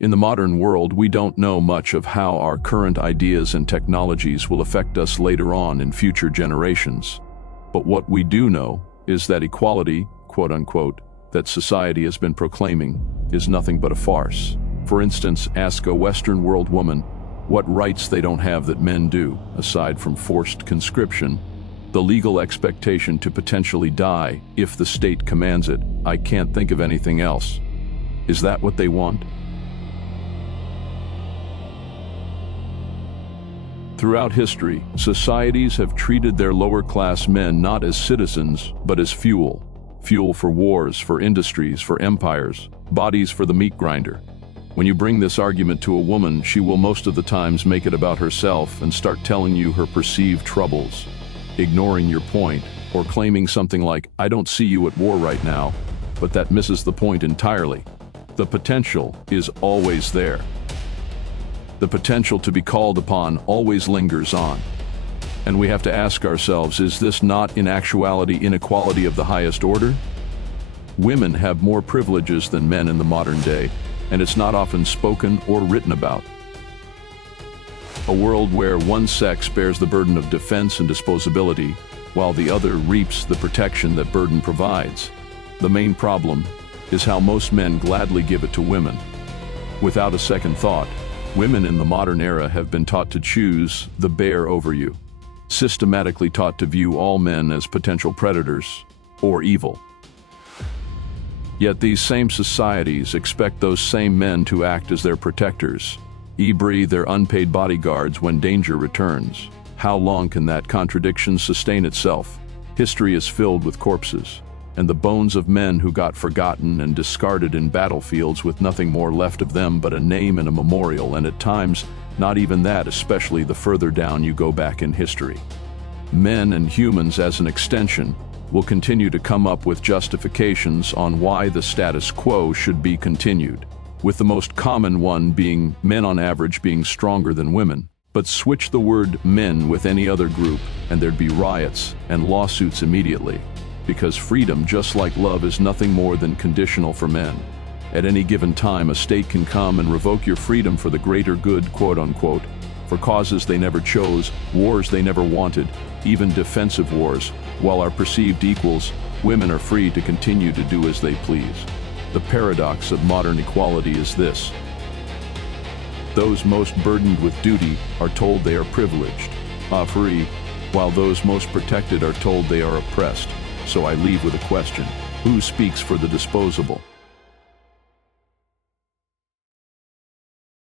In the modern world, we don't know much of how our current ideas and technologies will affect us later on in future generations. But what we do know is that equality, quote-unquote, that society has been proclaiming is nothing but a farce. For instance, ask a Western world woman what rights they don't have that men do, aside from forced conscription, the legal expectation to potentially die if the state commands it. I can't think of anything else. Is that what they want? Throughout history, societies have treated their lower-class men not as citizens, but as fuel. Fuel for wars, for industries, for empires, bodies for the meat grinder. When you bring this argument to a woman, she will most of the times make it about herself and start telling you her perceived troubles, ignoring your point, or claiming something like, "I don't see you at war right now," but that misses the point entirely. The potential is always there. The potential to be called upon always lingers on. And we have to ask ourselves, is this not in actuality inequality of the highest order? Women have more privileges than men in the modern day, and it's not often spoken or written about. A world where one sex bears the burden of defense and disposability, while the other reaps the protection that burden provides. The main problem is how most men gladly give it to women. Without a second thought, women in the modern era have been taught to choose the bear over you, systematically taught to view all men as potential predators or evil. Yet these same societies expect those same men to act as their protectors, breathe their unpaid bodyguards when danger returns. How long can that contradiction sustain itself? History is filled with corpses, and the bones of men who got forgotten and discarded in battlefields with nothing more left of them but a name and a memorial, and at times, not even that, especially the further down you go back in history. Men and humans as an extension will continue to come up with justifications on why the status quo should be continued, with the most common one being men on average being stronger than women. But switch the word men with any other group and there'd be riots and lawsuits immediately. Because freedom, just like love, is nothing more than conditional for men. At any given time, a state can come and revoke your freedom for the greater good, quote-unquote, for causes they never chose, wars they never wanted, even defensive wars. While our perceived equals, women are free to continue to do as they please. The paradox of modern equality is this: those most burdened with duty are told they are privileged, free, while those most protected are told they are oppressed. So I leave with a question: who speaks for the disposable?